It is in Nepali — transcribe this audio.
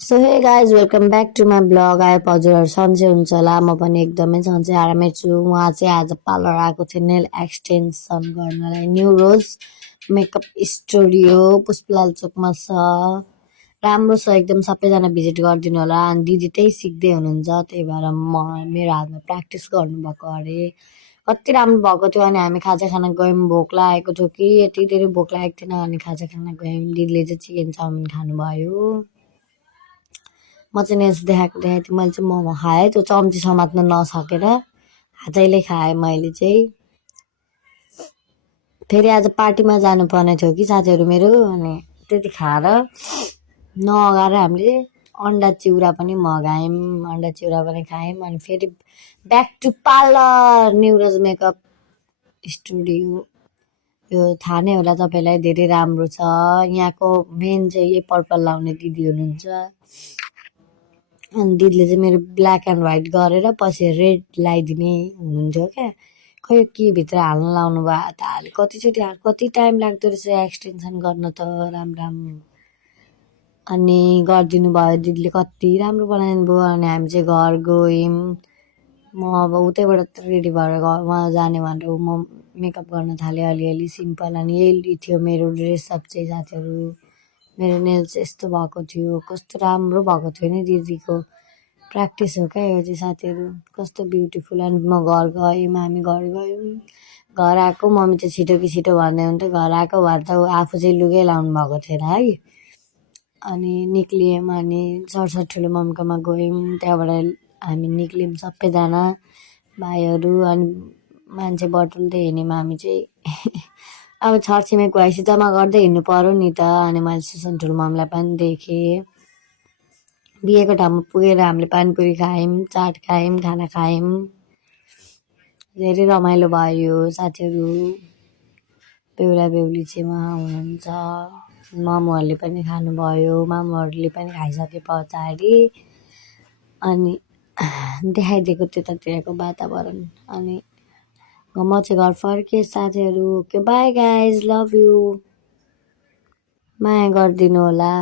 So hey guys welcome back to my blog. आए हजुरहरू सन्चै हुन्छ होला। म पनि एकदमै सन्चै आरामै छु। उहाँ चाहिँ आज पार्लर आएको थियो नेल एक्सटेन्सन गर्नलाई। New Rose Makeup studio Pushpalal चोकमा छ। राम्रो छ एकदम, सबैजना भिजिट गरिदिनु होला। अनि दिदी त्यही सिक्दै हुनुहुन्छ, त्यही भएर मेरो हातमा प्र्याक्टिस गर्नुभएको अरे। कति राम्रो भएको थियो। अनि हामी खाजा खान गयौँ। भोक लागेको थियो कि यति धेरै भोक लागेको थिएन। अनि खाजा खान गयौँ। दिदीले चाहिँ चिकन चाउमिन खानुभयो। म चाहिँ नेल्स देखाएको थिएँ। मैले चाहिँ मोमो खाएँ, त्यो चम्ची समात्न नसकेर हातैले खाएँ मैले चाहिँ। फेरि आज पार्टीमा जानुपर्ने थियो कि साथीहरू मेरो, अनि त्यति खाएर नअगाएर हामीले अन्डा चिउरा पनि मगायौँ, अन्डा चिउरा पनि खायौँ। अनि फेरि back to parlour New Rose Makeup Studio. यो थाहा नै होला तपाईँलाई, धेरै राम्रो छ। यहाँको मेन चाहिँ यही पर्पल लाउने दिदी हुनुहुन्छ। अनि दिदीले चाहिँ मेरो ब्ल्याक एन्ड व्हाइट गरेर पछि रेड लगाइदिने हुनुहुन्थ्यो क्या। खै के भित्र हाल्न लाउनु भयो त हाले कतिचोटि कति टाइम लाग्दो रहेछ एक्सटेन्सन गर्न त राम्रो। अनि गरिदिनु भयो दिदीले, कति राम्रो बनाइदिनु भयो। अनि हामी चाहिँ घर गयौँ। म अब उतैबाट रेडी भएर उहाँ जाने भनेर म मेकअप गर्न थालेँ अलिअलि सिम्पल। अनि यही थियो मेरो ड्रेसअप चाहिँ साथीहरू। मेरो नेल्स यस्तो भएको थियो, कस्तो राम्रो भएको थियो नि। दिदीको प्र्याक्टिस हो क्या यो चाहिँ साथीहरू, कस्तो ब्युटिफुल। अनि म घर गयौँ, हामी घर गयौँ। घर आएको मम्मी चाहिँ छिटो कि छिटो भन्दै हुन्थ्यो। घर आएको भएर त आफू चाहिँ लुगै लाउनु भएको थिएन है। अनि निक्लियौँ। अनि सरसर ठुलो मम्मीकोमा गयौँ। त्यहाँबाट हामी निक्लियौँ सबैजना भाइहरू। अनि मान्छे बटुल्दै हिँड्यौँ हामी चाहिँ। अब छरछिमेक भएपछि जम्मा गर्दै हिँड्नु पर्यो नि त। अनि मैले सुसन ठुलो मम्मीलाई पनि देखेँ। बिहेको ठाउँमा पुगेर हामीले पानीपुरी खायौँ, चाट खायौँ, खाना खायौँ। धेरै रमाइलो भयो साथीहरू। बेहुला बेहुली चाहिँ उहाँ हुनुहुन्छ। मामुहरूले पनि खानुभयो, मामुहरूले पनि खाइसके पछाडि अनि देखाइदिएको त्यतातिरको वातावरण। अनि म चाहिँ घर फर्केँ साथीहरू। Okay bye guys, love you, माया गरिदिनु होला।